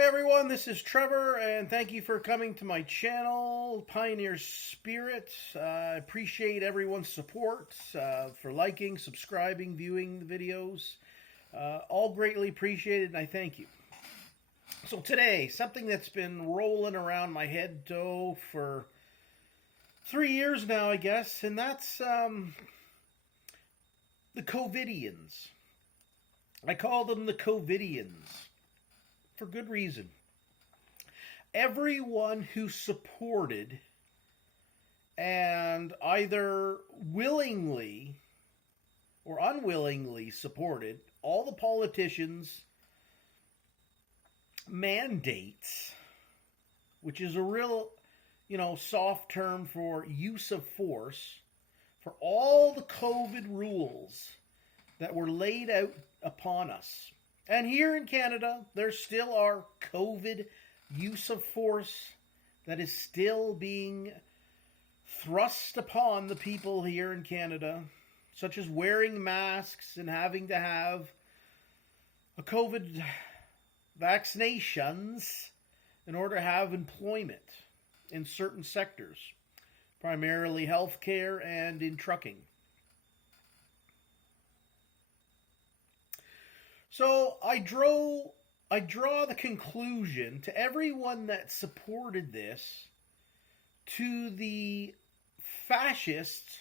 Hey everyone, this is Trevor, and thank you for coming to my channel, Pioneer Spirit. I appreciate everyone's support for liking, subscribing, viewing the videos. All greatly appreciated, and I thank you. So today, something that's been rolling around my head for 3 years now, I guess, and that's the Covidians. I call them the Covidians. For good reason. Everyone who supported and either willingly or unwillingly supported all the politicians' mandates, which is a real, soft term for use of force, for all the COVID rules that were laid out upon us. And here in Canada, there still are COVID use of force that is still being thrust upon the people here in Canada, such as wearing masks and having to have a COVID vaccinations in order to have employment in certain sectors, primarily healthcare and in trucking. So I draw the conclusion to everyone that supported this, to the fascists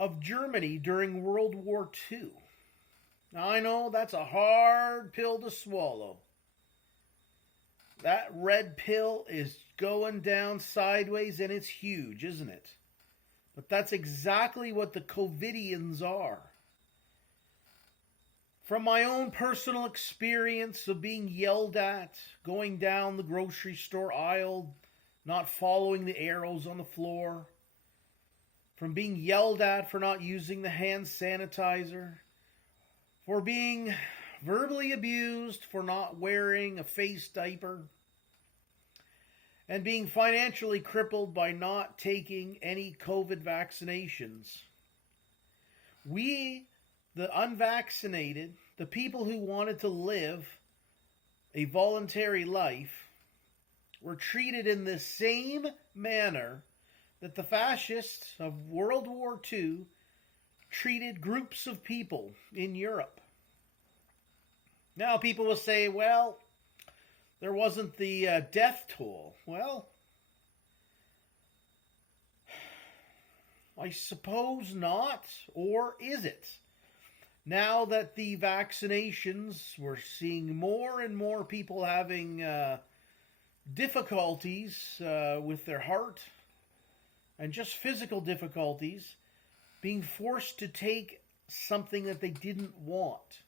of Germany during World War II. Now I know that's a hard pill to swallow. That red pill is going down sideways and it's huge, isn't it? But that's exactly what the Covidians are. From my own personal experience of being yelled at, going down the grocery store aisle, not following the arrows on the floor, from being yelled at for not using the hand sanitizer, for being verbally abused for not wearing a face diaper, and being financially crippled by not taking any COVID vaccinations. We, the unvaccinated, the people who wanted to live a voluntary life, were treated in the same manner that the fascists of World War II treated groups of people in Europe. Now people will say, well, there wasn't the death toll. Well, I suppose not, or is it? Now that the vaccinations, we're seeing more and more people having difficulties with their heart and just physical difficulties, being forced to take something that they didn't want.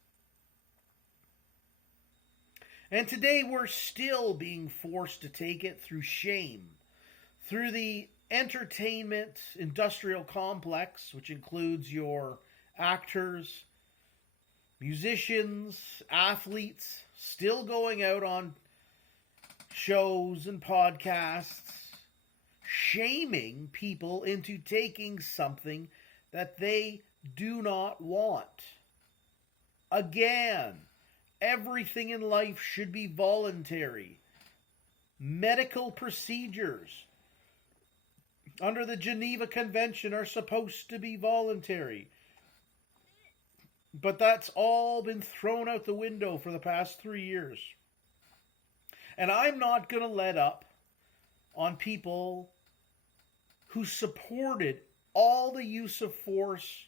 And today we're still being forced to take it through shame, through the entertainment industrial complex, which includes your actors, musicians, athletes, still going out on shows and podcasts, shaming people into taking something that they do not want. Again, everything in life should be voluntary. Medical procedures under the Geneva Convention are supposed to be voluntary. But that's all been thrown out the window for the past 3 years. And I'm not going to let up on people who supported all the use of force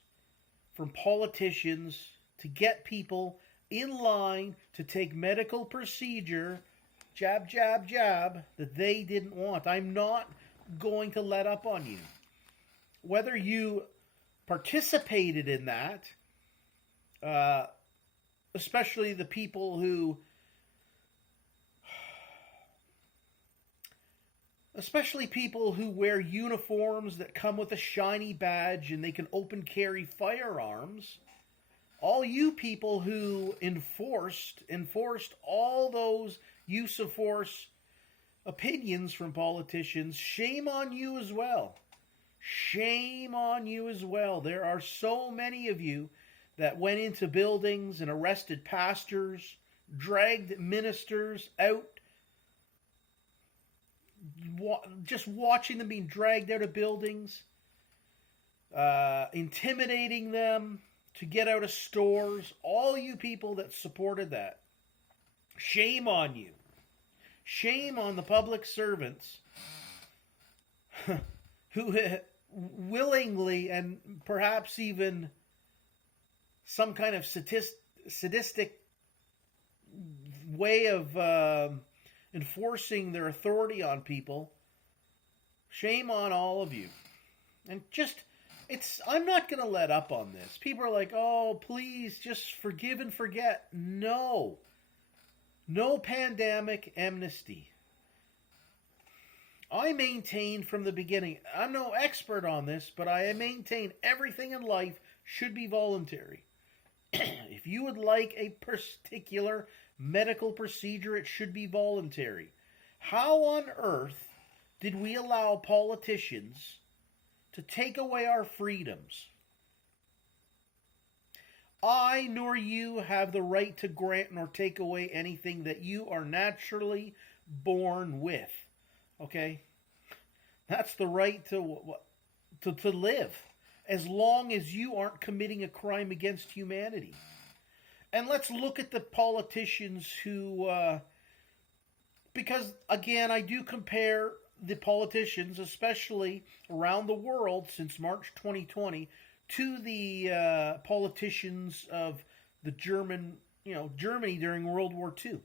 from politicians to get people in line to take medical procedure, jab, jab, jab, that they didn't want. I'm not going to let up on you. Whether you participated in that, especially the people who wear uniforms that come with a shiny badge and they can open carry firearms. All you people who enforced all those use of force opinions from politicians, shame on you as well. Shame on you as well. There are so many of you that went into buildings and arrested pastors, dragged ministers out, just watching them being dragged out of buildings, intimidating them to get out of stores. All you people that supported that, shame on you. Shame on the public servants who willingly and perhaps even some kind of sadistic way of enforcing their authority on people. Shame on all of you. And I'm not going to let up on this. People are like, oh, please just forgive and forget. No. No pandemic amnesty. I maintain from the beginning, I'm no expert on this, but I maintain everything in life should be voluntary. If you would like a particular medical procedure, it should be voluntary. How on earth did we allow politicians to take away our freedoms? I nor you have the right to grant nor take away anything that you are naturally born with. Okay? That's the right to live, as long as you aren't committing a crime against humanity. And let's look at the politicians who, because again, I do compare the politicians, especially around the world since March 2020, to the politicians of the Germany during World War II.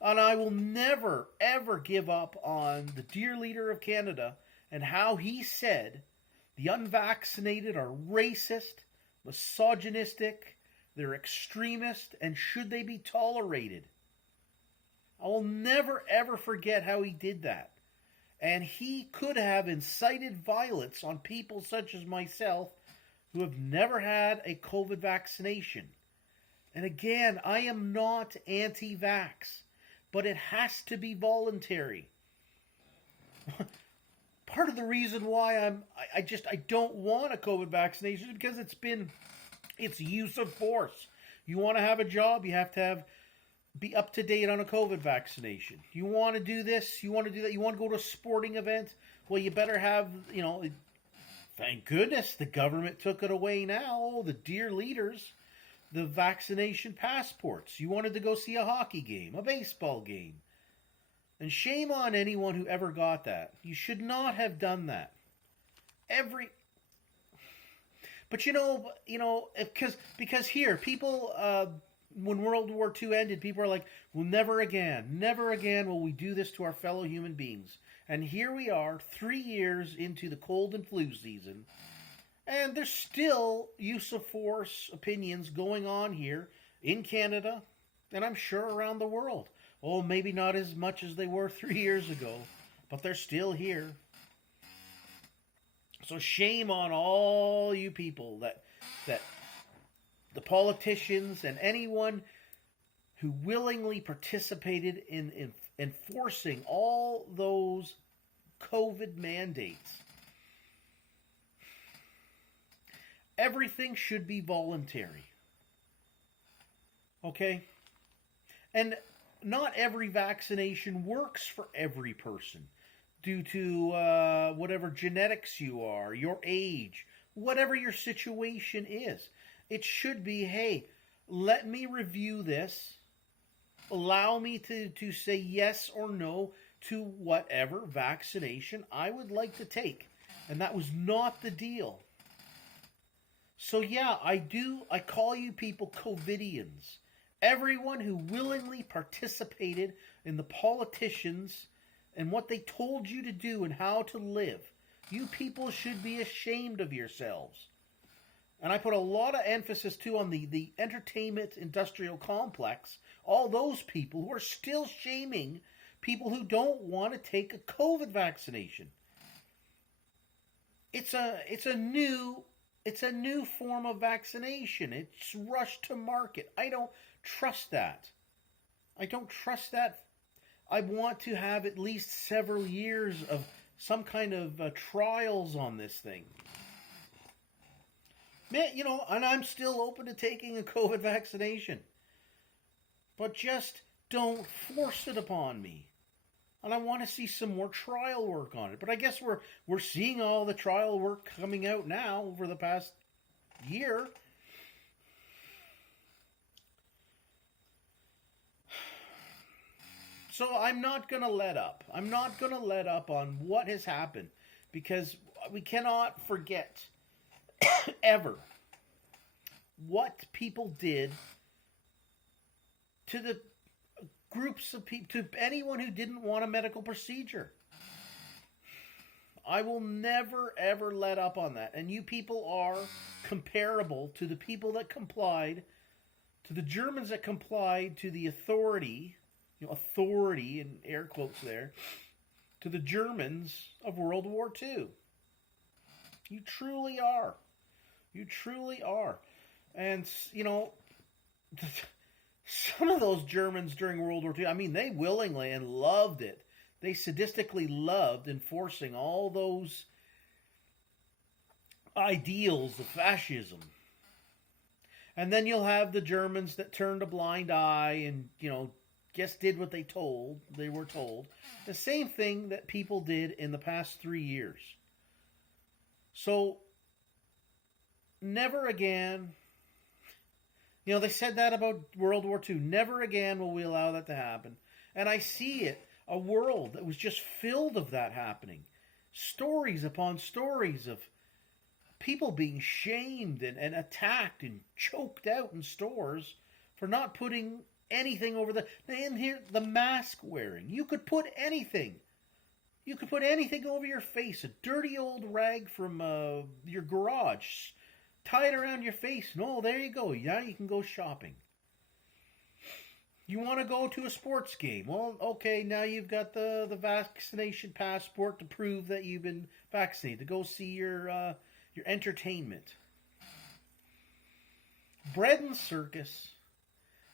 And I will never, ever give up on the dear leader of Canada and how he said the unvaccinated are racist, misogynistic, they're extremist, and should they be tolerated? I will never, ever forget how he did that. And he could have incited violence on people such as myself who have never had a COVID vaccination. And again, I am not anti-vax, but it has to be voluntary. Part of the reason why I don't want a COVID vaccination is because it's use of force. You want to have a job, you have to be up to date on a COVID vaccination. You want to do this, you want to do that, you want to go to a sporting event, well, you better have, thank goodness the government took it away now, the dear leaders, the vaccination passports. You wanted to go see a hockey game, a baseball game. And shame on anyone who ever got that. You should not have done that. But because here, people, when World War II ended, people are like, well, never again will we do this to our fellow human beings. And here we are, 3 years into the cold and flu season, and there's still use of force opinions going on here in Canada, and I'm sure around the world. Oh, maybe not as much as they were 3 years ago, but they're still here. So shame on all you people that the politicians and anyone who willingly participated in enforcing all those COVID mandates. Everything should be voluntary. Okay? And not every vaccination works for every person due to whatever genetics you are, your age, whatever your situation is. It should be, hey, let me review this. Allow me to say yes or no to whatever vaccination I would like to take. And that was not the deal. So yeah, I call you people Covidians. Everyone who willingly participated in the politicians and what they told you to do and how to live. You people should be ashamed of yourselves. And I put a lot of emphasis too on the entertainment industrial complex. All those people who are still shaming people who don't want to take a COVID vaccination. It's a new form of vaccination. It's rushed to market. I don't trust that. I want to have at least several years of some kind of trials on this thing. Man, and I'm still open to taking a COVID vaccination. But just don't force it upon me. And I want to see some more trial work on it. But I guess we're seeing all the trial work coming out now over the past year. So I'm not going to let up. I'm not going to let up on what has happened, because we cannot forget ever what people did to the groups of people, to anyone who didn't want a medical procedure. I will never, ever let up on that. And you people are comparable to the people that complied, to the Germans that complied to the authority, authority in air quotes there, to the Germans of World War II. You truly are. You truly are. And, some of those Germans during World War II, I mean, they willingly and loved it. They sadistically loved enforcing all those ideals of fascism. And then you'll have the Germans that turned a blind eye and, just did what they were told. The same thing that people did in the past 3 years. So, never again. They said that about World War II. Never again will we allow that to happen. And I see it, a world that was just filled of that happening. Stories upon stories of people being shamed and attacked and choked out in stores for not putting anything over the mask wearing. You could put anything. You could put anything over your face. A dirty old rag from your garage. Tie it around your face. No, there you go. Now you can go shopping. You want to go to a sports game. Well, okay, now you've got the vaccination passport to prove that you've been vaccinated. To go see your entertainment. Bread and circus.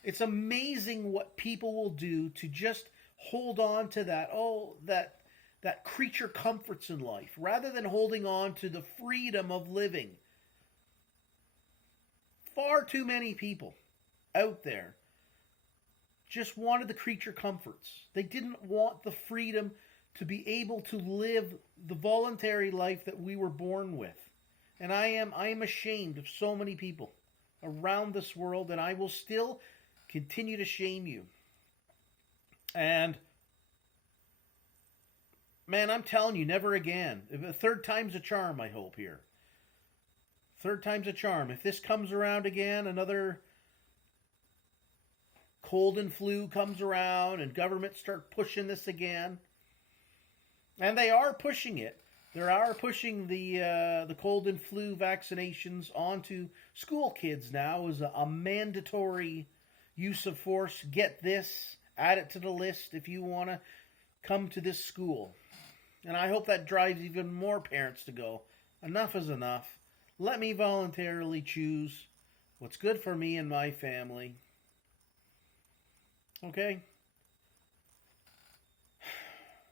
It's amazing what people will do to just hold on to that creature comforts in life, rather than holding on to the freedom of living. Far too many people out there just wanted the creature comforts. They didn't want the freedom to be able to live the voluntary life that we were born with. And I am ashamed of so many people around this world, and I will still continue to shame you. And man, I'm telling you, never again. Third time's a charm, I hope, here. Third time's a charm. If this comes around again, another cold and flu comes around and governments start pushing this again, and they are pushing it. They are pushing the cold and flu vaccinations onto school kids now as a mandatory use of force. Get this, add it to the list if you want to come to this school. And I hope that drives even more parents to go, enough is enough. Let me voluntarily choose what's good for me and my family. Okay?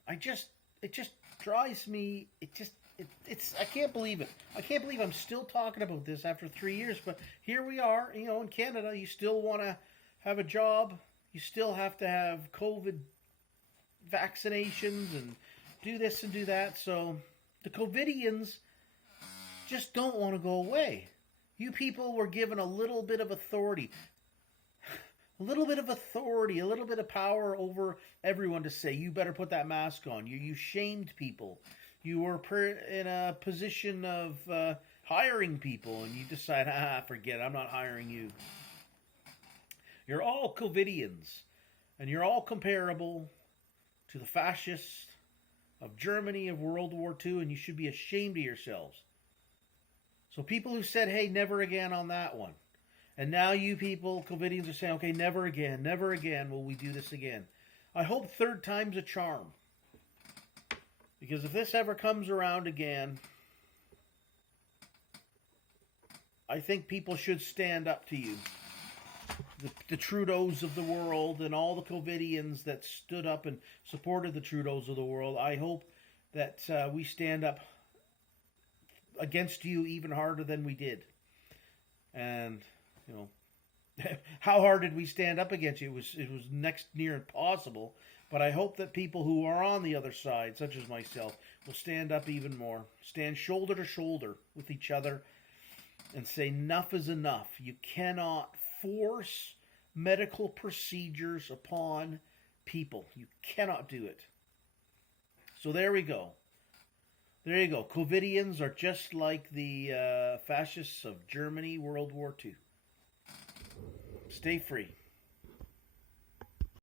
It just drives me, I can't believe it. I can't believe I'm still talking about this after 3 years, but here we are, in Canada. You still want to have a job. You still have to have COVID vaccinations and do this and do that. So the Covidians just don't want to go away. You people were given a little bit of authority. A little bit of authority, a little bit of power over everyone to say, you better put that mask on. You shamed people. You were in a position of hiring people, and you decide, forget it, I'm not hiring you. You're all Covidians, and you're all comparable to the fascists of Germany of World War II, and you should be ashamed of yourselves. So people who said, hey, never again on that one. And now you people, Covidians, are saying, okay, never again will we do this again. I hope third time's a charm. Because if this ever comes around again, I think people should stand up to you. The Trudeaus of the world and all the Covidians that stood up and supported the Trudeaus of the world, I hope that we stand up against you even harder than we did. And, How hard did we stand up against you? It was next near impossible. But I hope that people who are on the other side, such as myself, will stand up even more, stand shoulder to shoulder with each other, and say enough is enough. You cannot force medical procedures upon people. You cannot do it. So there we go. There you go. Covidians are just like the fascists of Germany, World War II. Stay free.